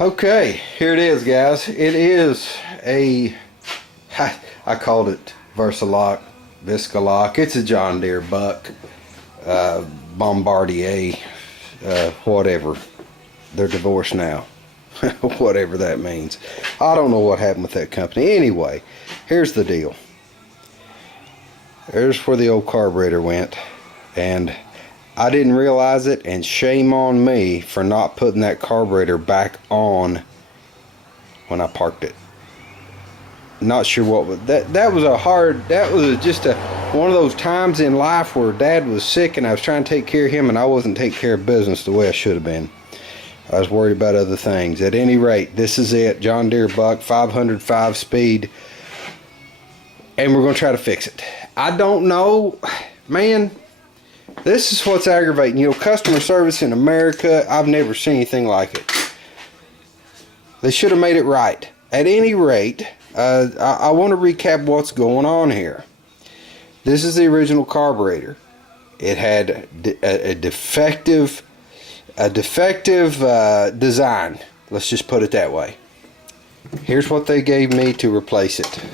Okay, here it is, guys. It is a, I called it Versalock, Viscalock. It's a John Deere Buck, Bombardier, whatever. They're divorced now. Whatever that means. I don't know what happened with that company. Anyway, here's the deal. There's where the old carburetor went, and I didn't realize it, and shame on me for not putting that carburetor back on when I parked it. Not sure what was that was just one of those times in life where Dad was sick and I was trying to take care of him, and I wasn't taking care of business the way I should have been. I was worried about other things. At any rate, this is it. John Deere Buck, 505 speed, and we're going to try to fix it. I don't know, man. This is what's aggravating. You know, customer service in America, I've never seen anything like it. They should have made it right. At any rate, I want to recap what's going on here. This is the original carburetor. It had a defective design. Let's just put it that way. Here's what they gave me to replace it.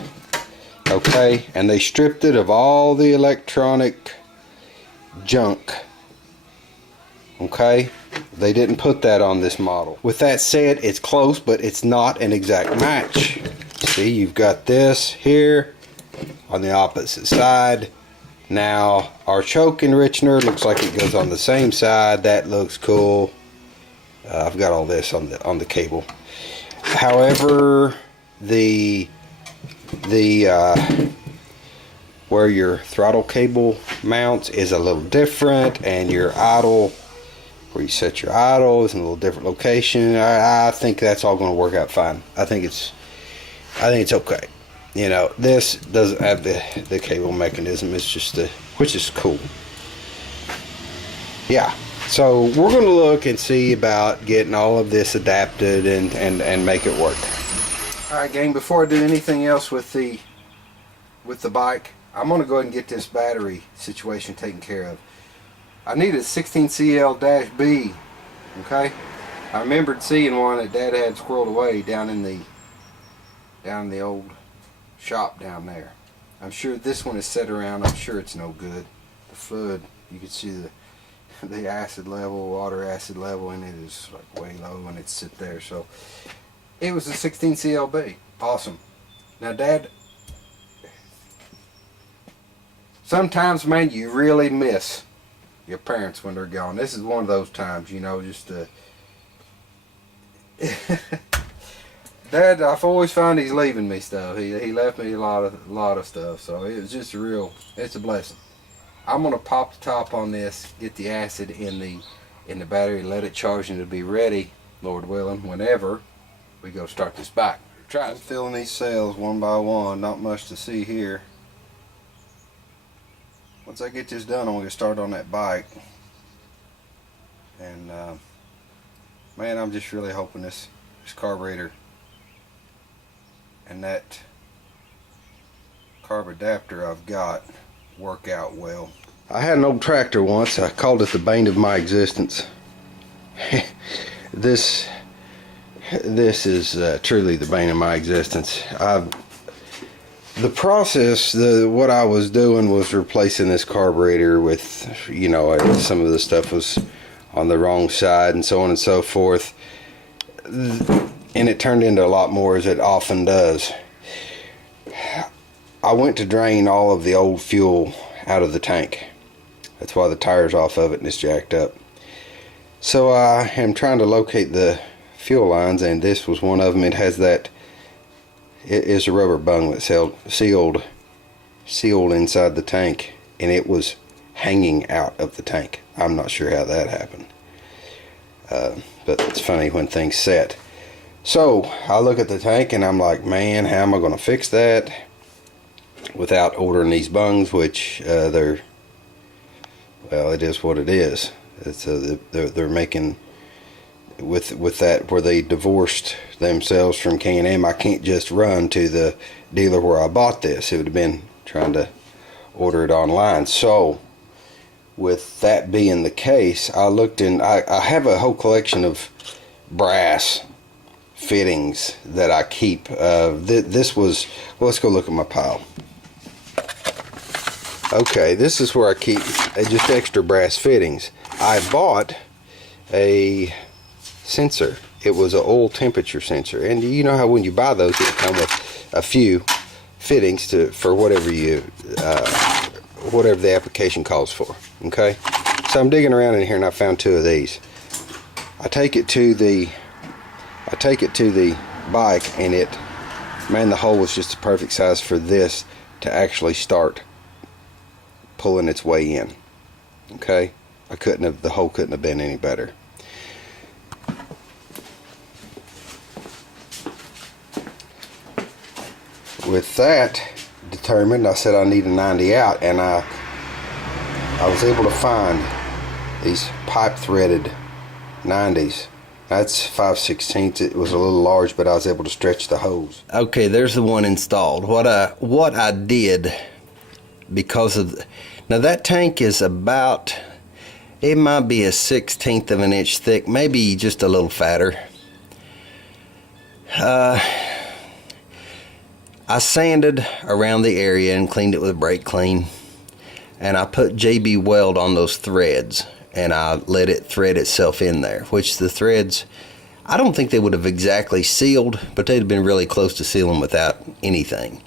Okay, and they stripped it of all the electronic junk. Okay, they didn't put that on this model. With that said, it's close, but it's not an exact match. See, you've got this here on the opposite side. Now our choke enrichener looks like it goes on the same side. That looks cool. I've got all this on the cable. However, where your throttle cable mounts is a little different, and your idle, where you set your idle, is in a little different location. I think that's all going to work out fine. I think it's okay. You know, this doesn't have the cable mechanism. It's just which is cool. Yeah. So we're going to look and see about getting all of this adapted and make it work. All right, gang. Before I do anything else with the bike, I'm going to go ahead and get this battery situation taken care of. I need a 16CL-B. Okay. I remembered seeing one that Dad had squirreled away down in the old shop down there. I'm sure this one is set around. I'm sure it's no good. The fluid, you can see the acid level, water acid level in it is like way low, and it's sit there. So it was a 16CL-B. Awesome. Now, Dad, sometimes, man, you really miss your parents when they're gone. This is one of those times, you know, just Dad, I've always found he's leaving me stuff. He left me a lot of stuff, so it was just it's a blessing. I'm gonna pop the top on this, get the acid in the battery, let it charge, and it'll be ready, Lord willing, whenever we go start this bike. Try filling these cells one by one. Not much to see here. Once I get this done, I'm gonna start on that bike, and man, I'm just really hoping this carburetor and that carb adapter I've got work out well. I had an old tractor once. I called it the bane of my existence. This is truly the bane of my existence. The process, what I was doing was replacing this carburetor with, you know, some of the stuff was on the wrong side and so on and so forth, and it turned into a lot more, as it often does. I went to drain all of the old fuel out of the tank. That's why the tire's off of it and it's jacked up. So I am trying to locate the fuel lines, and this was one of them. It has that, it is a rubber bung that's sealed inside the tank, and it was hanging out of the tank. I'm not sure how that happened, but it's funny when things set. So I look at the tank and I'm like, man, how am I going to fix that without ordering these bungs, which well, it is what it is. It's they're making with that, where they divorced themselves from K&M. I can't just run to the dealer where I bought this. It would have been trying to order it online. So with that being the case, I looked in, I have a whole collection of brass fittings that I keep. This was, well, let's go look at my pile. Okay, this is where I keep just extra brass fittings. I bought a sensor. It was an oil temperature sensor, and you know how when you buy those, it come with a few fittings for whatever whatever the application calls for. Okay, so I'm digging around in here and I found two of these. I take it to the bike, and the hole was just the perfect size for this to actually start pulling its way in. Okay, the hole couldn't have been any better. With that determined, I said I need a 90 out, and I was able to find these pipe threaded 90s. That's 5/16. It was a little large, but I was able to stretch the hose. Okay, there's the one installed. What I did, because of now that tank is about, it might be a 1/16 of an inch thick, maybe just a little fatter. I sanded around the area and cleaned it with a brake clean, and I put JB Weld on those threads, and I let it thread itself in there, which the threads, I don't think they would have exactly sealed, but they'd have been really close to sealing without anything.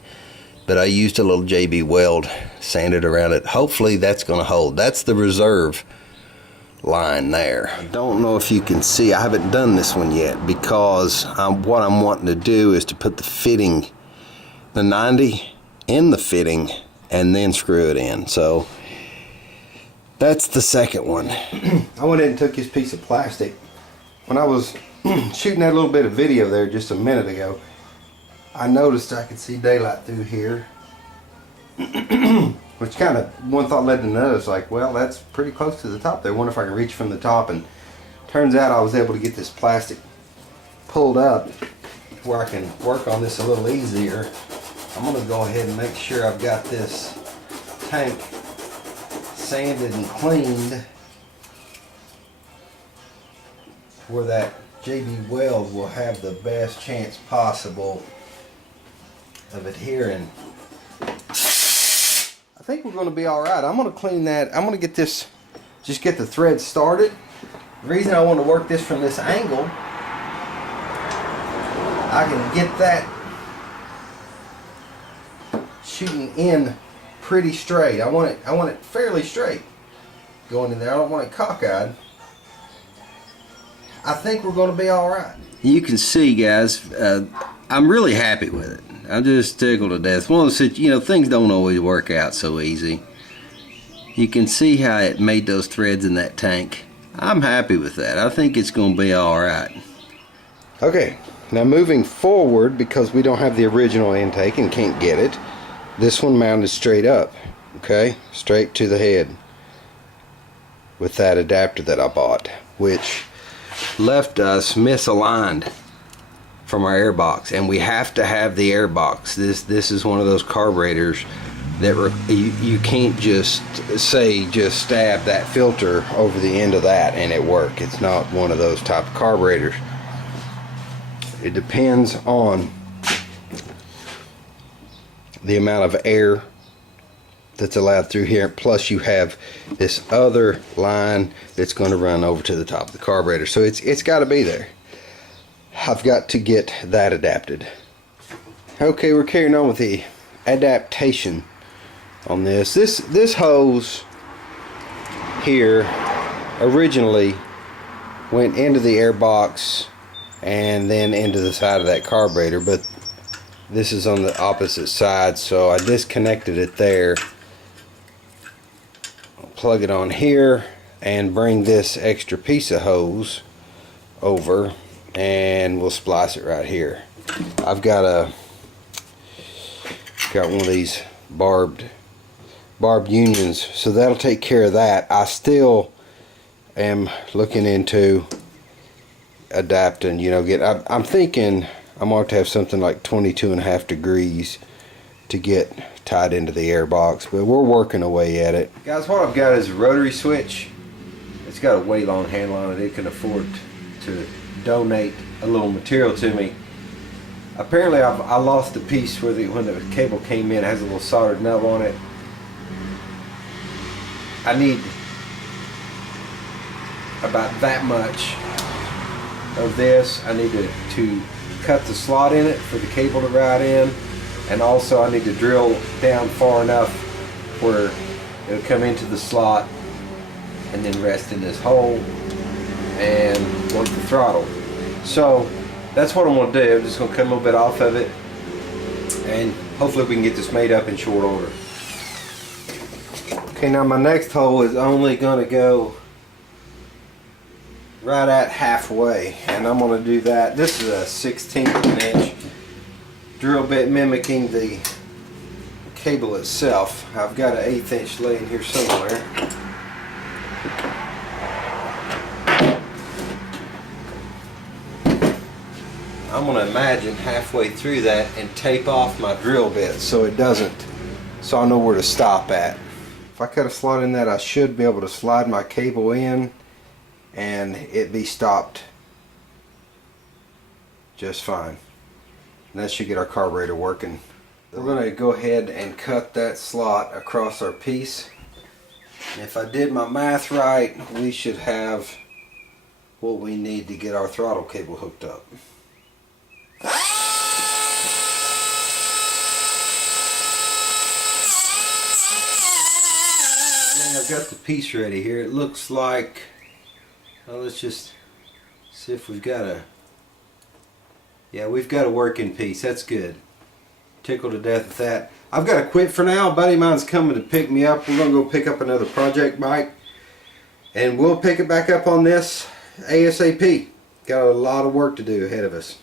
But I used a little JB Weld, sanded around it. Hopefully that's going to hold. That's the reserve line there. I don't know if you can see, I haven't done this one yet, because what I'm wanting to do is to put the fitting, the 90 in the fitting, and then screw it in. So that's the second one. I went in and took this piece of plastic. When I was shooting that little bit of video there just a minute ago, I noticed I could see daylight through here. Which kind of, one thought led to another. It's like, well, that's pretty close to the top there. I wonder if I can reach from the top. And turns out I was able to get this plastic pulled up where I can work on this a little easier. I'm going to go ahead and make sure I've got this tank sanded and cleaned where that JB Weld will have the best chance possible of adhering. I think we're going to be alright. I'm going to clean that. I'm going to get this, just get the thread started. The reason I want to work this from this angle, I can get that shooting in pretty straight. I want it fairly straight going in there. I don't want it cockeyed. I think we're going to be alright. You can see, guys, I'm really happy with it. I'm just tickled to death. One of the, things don't always work out so easy. You can see how it made those threads in that tank. I'm happy with that. I think it's going to be alright. Okay, now moving forward, because we don't have the original intake and can't get it, this one mounted straight up, okay, straight to the head with that adapter that I bought, which left us misaligned from our air box, and we have to have the air box. This is one of those carburetors that you can't just stab that filter over the end of that and it work. It's not one of those type of carburetors. It depends on the amount of air that's allowed through here, plus you have this other line that's going to run over to the top of the carburetor, so it's got to be there. I've got to get that adapted. Okay, we're carrying on with the adaptation on this. This hose here originally went into the air box and then into the side of that carburetor, but this is on the opposite side, so I disconnected it there. I'll plug it on here and bring this extra piece of hose over, and we'll splice it right here. I've got one of these barbed unions, so that'll take care of that. I still am looking into adapting, I'm thinking I'm going to have something like 22.5 degrees to get tied into the air box, but we're working away at it. Guys, what I've got is a rotary switch. It's got a way long handle on it. It can afford to donate a little material to me. Apparently I lost the piece where when the cable came in. It has a little soldered nub on it. I need about that much of this. I need to cut the slot in it for the cable to ride in, and also I need to drill down far enough where it'll come into the slot and then rest in this hole and work the throttle. So that's what I'm going to do. I'm just going to cut a little bit off of it, and hopefully we can get this made up in short order. Okay, now my next hole is only going to go right at halfway, and I'm going to do that. This is a 1/16 of an inch drill bit mimicking the cable itself. I've got an 1/8 inch laying here somewhere. I'm going to imagine halfway through that and tape off my drill bit so it doesn't, so I know where to stop at. If I cut a slot in that, I should be able to slide my cable in and it be stopped just fine. And that should get our carburetor working. We're going to go ahead and cut that slot across our piece. And if I did my math right, we should have what we need to get our throttle cable hooked up. And I've got the piece ready here. It looks like, well, let's just see if we've got a, yeah, we've got a working piece. That's good. Tickled to death with that. I've got to quit for now. A buddy of mine's coming to pick me up. We're going to go pick up another project bike, and we'll pick it back up on this ASAP. Got a lot of work to do ahead of us.